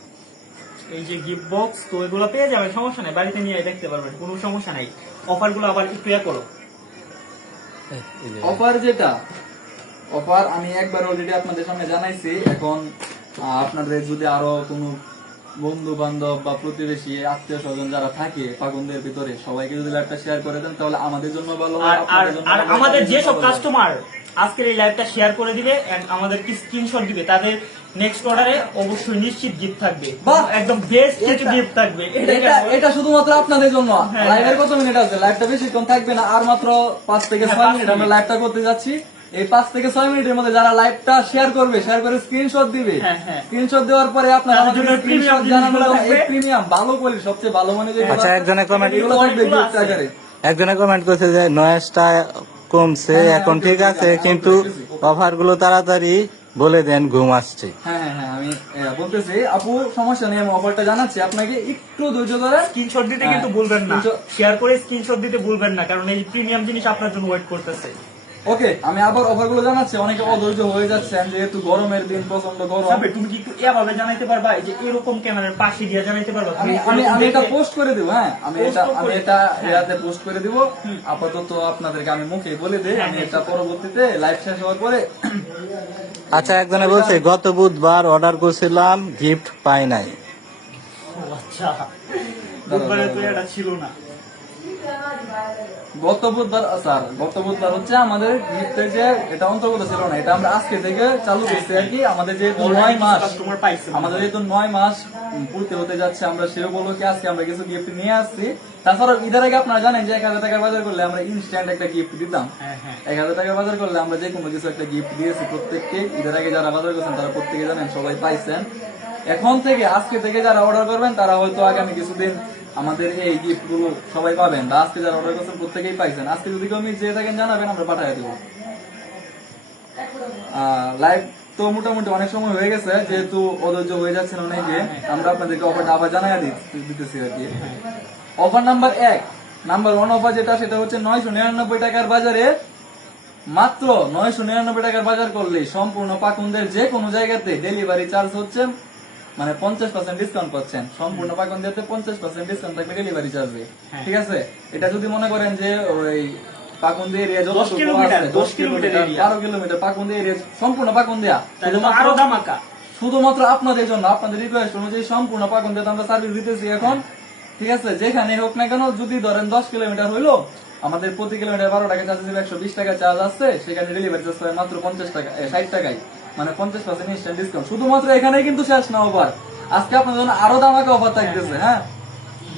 এই যে গিফট বক্স, তো এগুলো পেয়ে যাবেন, সমস্যা নেই, বাড়িতে নিয়ে দেখতে পারবেন, কোনো সমস্যা নাই। অফার গুলো আবার একটু করো। এই যে অফার যেটা অফার আমি একবার অলরেডি আপনাদের সামনে জানাইছি। এখন আপনাদের যদি আরো কোনো বন্ধু বান্ধব বা প্রতিবেশী আত্মীয় স্বজন যারা থাকে পাগনদের ভিতরে সবাইকে যদি লাইভটা শেয়ার করে দেন তাহলে আমাদের জন্য ভালো হয়, আর আর আপনাদের জন্য আর ভালো হয়, আমাদের তাদের যে জন্য সব ভালো হয়। কাস্টমার আজকের এই লাইভটা শেয়ার করে দিবে এন্ড আমাদেরকে স্ক্রিনশট দিবে, তাদের নেক্সট অর্ডারে অবশ্যই নিশ্চিত গিফট থাকবে, বাহ! একদম বেস্ট কিছু এটা- গিফট থাকবে। এটা এটা শুধুমাত্র আপনাদের জন্য। হ্যাঁ, লাইভের কত মিনিট আছে? লাইভটা বেশিক্ষণ থাকবে না, আর মাত্র 5 থেকে 6 মিনিট আমরা লাইভটা করতে যাচ্ছি। এই 5 থেকে 6 মিনিটের মধ্যে যারা লাইভটা শেয়ার করবে, শেয়ার করে স্ক্রিনশট দিবে, হ্যাঁ, হ্যাঁ। স্ক্রিনশট দেওয়ার পরে আপনারা তাদের আমাদের জন্য স্ক্রিনশট premium জানানোর জন্য জিনিসগুলো এই থাকবে। প্রিমিয়াম ভালো কোয়ালিটি সবচেয়ে ভালো মানে যেগুলো আচ্ছা, আছে, একজনে comment এগুলো থাকবে এগুলো gift আছে। আকারে। একজনে কমেন্ট করছে যে নয়েজটা কমছে, হ্যাঁ, এখন ওকে, ঠিক ওকে, আছে, ওকে, কিন্তু ওকে। অফার গুলো তাড়াতাড়ি বলে দেন, ঘুম আসছে। হ্যাঁ হ্যাঁ হ্যাঁ, আমি বলতেছি আপু সমস্যা নেই, আমি অফারটা জানাচ্ছি, আপনাকে একটু ধৈর্য ধরে স্ক্রিনশট দিতে হ্যাঁ, কিন্তু ভুলবেন না, screenshot- শেয়ার করে স্ক্রিনশট দিতে ভুলবেন না, কারণ এই প্রিমিয়াম জিনিস আপনার জন্য ওয়েট করতেছে। ওকে, আমি আবার অফার গুলো জানাচ্ছি। অনেকে অধৈর্য হয়ে যাচ্ছেন যেহেতু গরমের দিন, প্রচন্ড গরম। তবে তুমি কি একটু এভাবে জানাইতে পারবা, এই যে এরকম ক্যামেরার পাশে দিয়ে জানাইতে পারবা? আমি তুমি আমি এরকম আমি এটা দেখে- পোস্ট করে দিব। হ্যাঁ, আমি Post এটা করে- হ্যাঁ। ইয়াতে পোস্ট করে দিব। আপাতত আপনাদেরকে আমি মুখে বলে দিই, হ্যাঁ, আমি হ্যাঁ, এটা পরবর্তীতে লাইভ শেষ হওয়ার পরে আচ্ছা, একজনে বলছে গত বুধবার অর্ডার করছিলাম, গিফট পাই নাই। ও আচ্ছা, বুধবারে তো এটা ছিল না। গত বুধবার হচ্ছে আমাদের গিফটের যে এটা অন্তর্গত ছিল না, এটা আমরা আজকে থেকে চালু করছি আর কি। আমাদের যেহেতু 9 মাস কাস্টমার পাইছে, আমাদের যেহেতু 9 মাস পূর্তি হতে যাচ্ছে, আমরা সে উপলক্ষে আজকে আমরা কিছু গিফট নিয়ে আসছি। তাছাড়া ঈদের আগে আপনারা জানেন যে 1000 টাকার বাজার করলে আমরা ইনস্ট্যান্ট একটা গিফট দিতাম। হ্যাঁ হ্যাঁ। 1000 টাকার বাজার করলে আমরা যে কোনো কিছু একটা গিফট দিয়েছি প্রত্যেককে। ঈদের আগে যারা বাজার করছেন তারা প্রত্যেকে জানেন, সবাই পাইছেন। এখন থেকে আজকে থেকে যারা অর্ডার করবেন তারা হয়তো আগামী কিছুদিন আমাদের এই গিফট গুলো সবাই পাবেন, বা আজকে যারা অর্ডার করছেন প্রত্যেকেই পাইছেন। আজকে যদি কেউ মিস দিয়ে থাকেন জানাবেন, আমরা পাঠিয়ে দেবো। লাইভ তো মোটামুটি অনেক সময় হয়ে গেছে, যেহেতু অধৈর্য হয়ে যাচ্ছেন অনেকে, আমরা আপনাদেরকে অফারটা আবার জানাই দিতেছি আর কি। অফার নাম্বার 1, নাম্বার 1 অফার যেটা সেটা হচ্ছে 999 টাকার বাজারে মাত্র 999 টাকার বাজার করলে সম্পূর্ণ পাকুন্দের যে কোনো জায়গাতে ডেলিভারি চার্জ হচ্ছে মানে 50% ডিসকাউন্ট পাচ্ছেন। সম্পূর্ণ পাকুন্দিয়াতে 50% ডিসকাউন্ট থাকবে ডেলিভারি চার্জে। ঠিক আছে, এটা যদি মনে করেন যে ওই Pakundi area 10 kilometre, 10 kilometre area, 12 kilometre Pakundi area, সম্পূর্ণ পাকুন্দিয়া, তাহলে তো আরো দামাকা। শুধুমাত্র আপনাদের জন্য, আপনাদের রিকোয়েস্ট অনুযায়ী সম্পূর্ণ পাকুন্দিয়াতে আমরা সার্ভিস দিতেছি এখন। ঠিক আছে, যেখানে হোক না কেন, যদি ধরেন 10 কিলোমিটার হইলো, আমাদের প্রতি কিলোমিটার 12 টাকা চার্জ দিবে, 120 টাকা চার্জ আছে, সেখানে ডেলিভারি চার্জ পাবে মাত্র 50 টাকা, 60 টাকায়, মানে 50% ইনস্ট্যান্ট ডিসকাউন্ট। শুধুমাত্র এখানেই কিন্তু শেষ না অফার, আজকে আপনাদের জন্য আরো দামাকা অফার থাকতেছে। হ্যাঁ,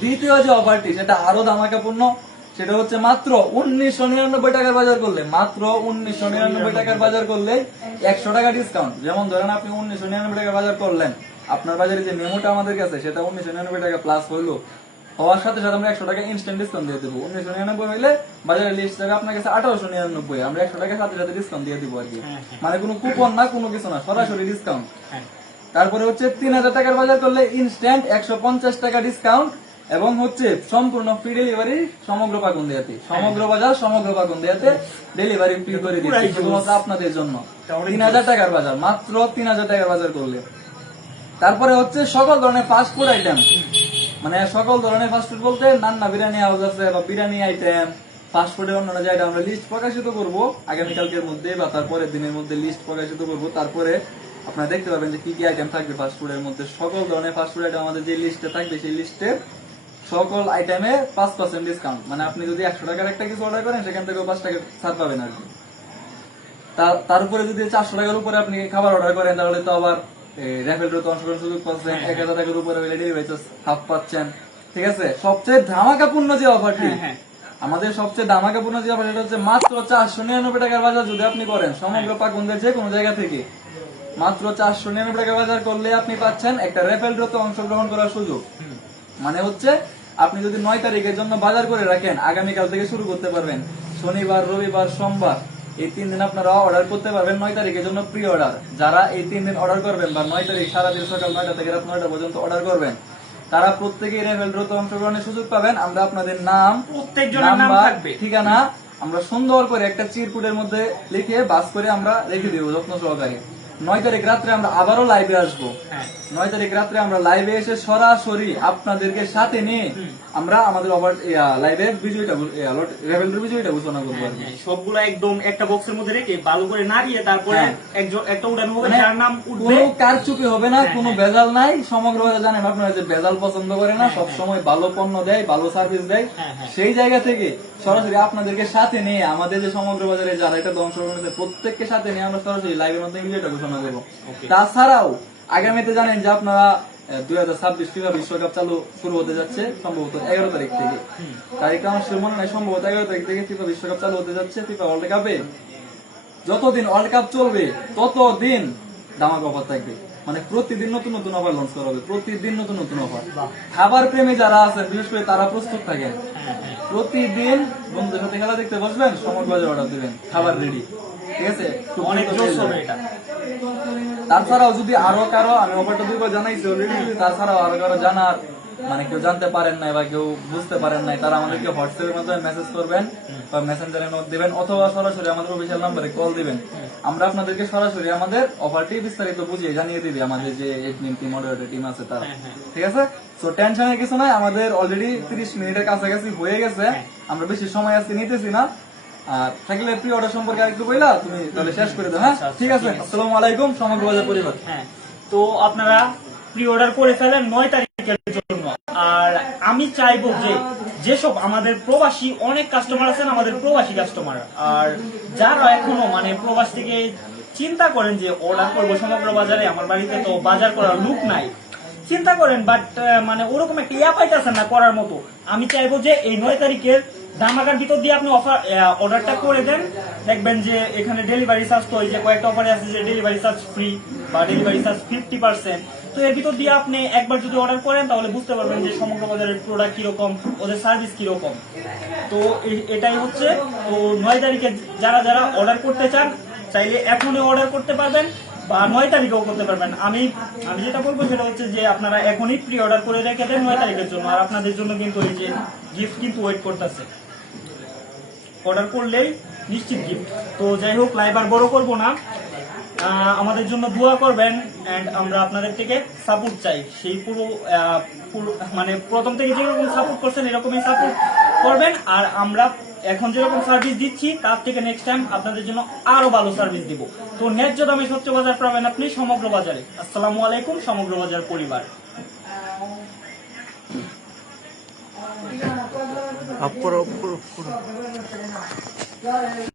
দ্বিতীয় যে অফারটি সেটা আরো দামাকাপূর্ণ। সেটা হচ্ছে মাত্র 1999 টাকার বাজার করলে, মাত্র 1999 টাকার বাজার করলে 100 টাকা ডিসকাউন্ট। যেমন ধরেন আপনি 1999 টাকার বাজার করলেন, আপনার বাজারে যে মেমোটা আমাদের কাছে সেটা 1999 টাকা প্লাস হইলো, হওয়ার সাথে সাথে আমরা 100 টাকা ইনস্ট্যান্ট ডিসকাউন্ট দিয়ে দেবো। 1999 হইলে বাজারে লিস্ট যাবে আপনার কাছে 1899, আমরা 100 টাকা সাথে সাথে ডিসকাউন্ট দিয়ে দিব আর কি। মানে কোনো কুপন না, কোনো কিছু না, সরাসরি ডিসকাউন্ট। তারপরে হচ্ছে 3000 টাকার বাজার করলে ইনস্ট্যান্ট 150 টাকা ডিসকাউন্ট এবং হচ্ছে সম্পূর্ণ ফ্রি ডেলিভারি সমগ্র পাকুন্দিয়াতে, সমগ্র বাজার সমগ্র পাকুন্দিয়াতে ডেলিভারি ফ্রি করে দিচ্ছি শুধুমাত্র আপনাদের জন্য। 3000 টাকার বাজার, মাত্র 3000 টাকার বাজার করলে। তারপরে হচ্ছে সকল ধরনের ফাস্ট ফুড আইটেম, মানে সকল ধরনের ফাস্ট ফুড বলতে নান্না বিরিয়ানি হাউস আছে বা বিরিয়ানি আইটেম, ফাস্ট ফুডের অন্যান্য যে আইটেম আমরা লিস্ট প্রকাশিত করবো আগামীকালকের মধ্যে বা তারপরের দিনের মধ্যে লিস্ট প্রকাশিত করবো। তারপরে আপনারা দেখতে পাবেন যে কি কি আইটেম থাকবে ফাস্ট ফুডের মধ্যে। সকল ধরনের ফাস্ট ফুড আইটেম আমাদের যে লিস্টে থাকবে সেই লিস্টে সকল আইটেমে 5% ডিসকাউন্ট। মানে আপনি যদি 100 টাকার একটা কিছু অর্ডার করেন সেখান থেকে 5 টাকা ছাড় পাবেন আর কি। তার উপরে যদি 400 টাকার উপরে আপনি খাবার অর্ডার করেন তাহলে তো আবার র্যাফেল ড্রতে অংশগ্রহণ সুযোগ পাচ্ছেন, 1000 টাকার উপরে হলে ডেলিভারি চার্জ হাফ পাচ্ছেন। ঠিক আছে, সবচেয়ে ধামাকাপূর্ণ যে অফারটি, আমাদের সবচেয়ে ধামাকাপূর্ণ যে অফার সেটা হচ্ছে মাত্র 499 টাকার বাজার যদি আপনি করেন সমগ্র পাকুন্দের যে কোনো জায়গা থেকে, মাত্র 499 টাকা বাজার করলে আপনি পাচ্ছেন একটা র্যাফেল ড্রতে অংশগ্রহণ করার সুযোগ। মানে হচ্ছে আপনি যদি 9 তারিখের জন্য বাজার করে রাখেন, আগামীকাল থেকে শুরু করতে পারবেন। শনিবার, রবিবার, সোমবার এই 3 দিন আপনারা অর্ডার করতে পারবেন 9 তারিখের জন্য প্রি অর্ডার। যারা এই 3 দিন অর্ডার করবেন বা 9 তারিখ সারাদিন সকাল 9টা থেকে রাত 9টা পর্যন্ত অর্ডার করবেন, তারা প্রত্যেকেই র্যাফেল ড্রতে অংশগ্রহণের সুযোগ পাবেন। আমরা আপনাদের নাম, প্রত্যেকজনের নাম নাম্বার, থাকবে, ঠিকানা আমরা সুন্দর করে একটা চিরকুটের মধ্যে লিখে বাস করে আমরা রেখে দিব যত্ন সহকারে। 9 তারিখ রাত্রে আমরা আবারও লাইভে আসবো। 9 তারিখ রাত্রে আমরা লাইভে এসে সরাসরি আপনাদেরকে সাথে নিয়ে আমরা আমাদের লাইভে বিজয়টা রেভেলের বিজয়টা ঘোষণা করবো আর কি। সবগুলো একদম একটা বক্সের মধ্যে রেখে ভালো করে নাড়িয়ে তারপরে একটা উঠানো হবে, মানে যার নাম উঠবে কোনো কারচুপি হবে না, কোনো ভেজাল নাই। সমগ্র জানেন আপনারা যে ভেজাল পছন্দ করে না, সব সময় ভালো পণ্য দেয়, ভালো সার্ভিস দেয়। সেই জায়গা থেকে সরাসরি আপনাদেরকে সাথে নিয়ে আমাদের যে সমগ্র বাজারে যারা এটা অংশগ্রহণ করেছে প্রত্যেককে সাথে নিয়ে আমরা সরাসরি লাইভের মাধ্যমে বিজয়টা ঘোষণা করবো। তাছাড়াও আগামীতে জানেন যে আপনারা 2026 ফিফা বিশ্বকাপ শুরু হতে যাচ্ছে সম্ভবত 11 তারিখ থেকে। তারিখটা আমার সে মনে নাই, সম্ভবত 11 তারিখ থেকে ফিফা বিশ্বকাপ চালু হতে যাচ্ছে। ফিফা ওয়ার্ল্ড কাপে যতদিন ওয়ার্ল্ড কাপ চলবে ততদিন ধামাকা অফার থাকবে। মানে প্রতিদিন নতুন নতুন অফার লঞ্চ করা হবে, প্রতিদিন নতুন নতুন অফার। খাবার প্রেমী যারা আছেন বিশেষ করে তারা প্রস্তুত থাকেন। প্রতিদিন বন্ধুদের সাথে খেলা দেখতে বসবেন, সমগ্র বাজার অর্ডার দিবেন, খাবার রেডি। ঠিক আছে, অনেক জোশ হবে এটা। তাছাড়াও যদি আরো কারো, আমি অফারটা দুইবার জানাইছি অলরেডি, যদি তাছাড়াও আরো কারো জানার মানে কেউ জানতে পারেন নাই বা কেউ বুঝতে পারেন নাই, তারা আমাদেরকে হোয়াটসঅ্যাপের মাধ্যমে মেসেজ করবেন বা মেসেঞ্জারে নোট দিবেন অথবা সরাসরি আমাদের অফিসিয়াল নাম্বারে কল দিবেন। আমরা আপনাদেরকে সরাসরি আমাদের অফারটি বিস্তারিত বুঝিয়ে জানিয়ে দিবি আমাদের যে এডমিন টিম, মডারেটর টিম আছে তারা। ঠিক আছে, সো টেনশনের কিছু নাই, আমাদের অলরেডি 30 মিনিটের কাছাকাছি হয়ে গেছে, আমরা বেশি সময় আজকে নিতেছি না। আর থাকলে প্রি অর্ডার সম্পর্কে আরেকটু বইলা তুমি তাহলে শেষ করে দাও। হ্যাঁ, ঠিক আছে। আসসালামু আলাইকুম সমগ্র বাজার পরিবার। হ্যাঁ, তো আপনারা প্রি অর্ডার করে ফেলেন 9 তারিখের জন্য। আর আমি চাইবো যে যেসব আমাদের প্রবাসী অনেক কাস্টমার আছেন, আমাদের প্রবাসী কাস্টমার, আর যারা এখনো মানে প্রবাস থেকে চিন্তা করেন যে অর্ডার করবো সমগ্র বাজারে, আমার বাড়িতে তো বাজার করার লোক নাই, চিন্তা করেন বাট মানে ওরকম একটা ইয়া পাইতেছেন না করার মতো, আমি চাইবো যে এই 9 তারিখের ধামাকার ভিতর দিয়ে আপনি অর্ডারটা করে দেন। দেখবেন যে এখানে ডেলিভারি চার্জ, তো এই যে কয়েকটা অফারে আছে যে ডেলিভারি চার্জ ফ্রি বা ডেলিভারি চার্জ 50%, তো এর ভিতর দিয়ে আপনি একবার যদি অর্ডার করেন তাহলে বুঝতে পারবেন যে সমগ্র বাজারের প্রোডাক্ট কিরকম, ওদের সার্ভিস কিরকম। তো এটাই হচ্ছে। তো 9 তারিখে যারা যারা অর্ডার করতে চান চাইলে এখনই অর্ডার করতে পারবেন বা 9 তারিখেও করতে পারবেন। আমি যেটা বলবো সেটা হচ্ছে যে আপনারা এখনই প্রি অর্ডার করে রেখে দেন 9 তারিখের জন্য। আর আপনাদের জন্য কিন্তু এই যে গিফট কিন্তু ওয়েট করতেছে, অর্ডার করলেই নিশ্চিত গিফট। তো যাই হোক, লাইভ আর বড় করবো না, আমাদের জন্য দোয়া করবেন এন্ড আমরা আপনাদের থেকে সাপোর্ট চাই। সেই পুরো মানে প্রথম থেকে যেরকম সাপোর্ট করছেন এরকমই সাপোর্ট করবেন। আর আমরা এখন যেরকম সার্ভিস দিচ্ছি তার থেকে নেক্সট টাইম আপনাদের জন্য আরো ভালো সার্ভিস দিব। তো ন্যায্য দামে স্বচ্ছ বাজার পাবেন আপনি সমগ্র বাজারে। আসসালামু আলাইকুম সমগ্র বাজার পরিবার।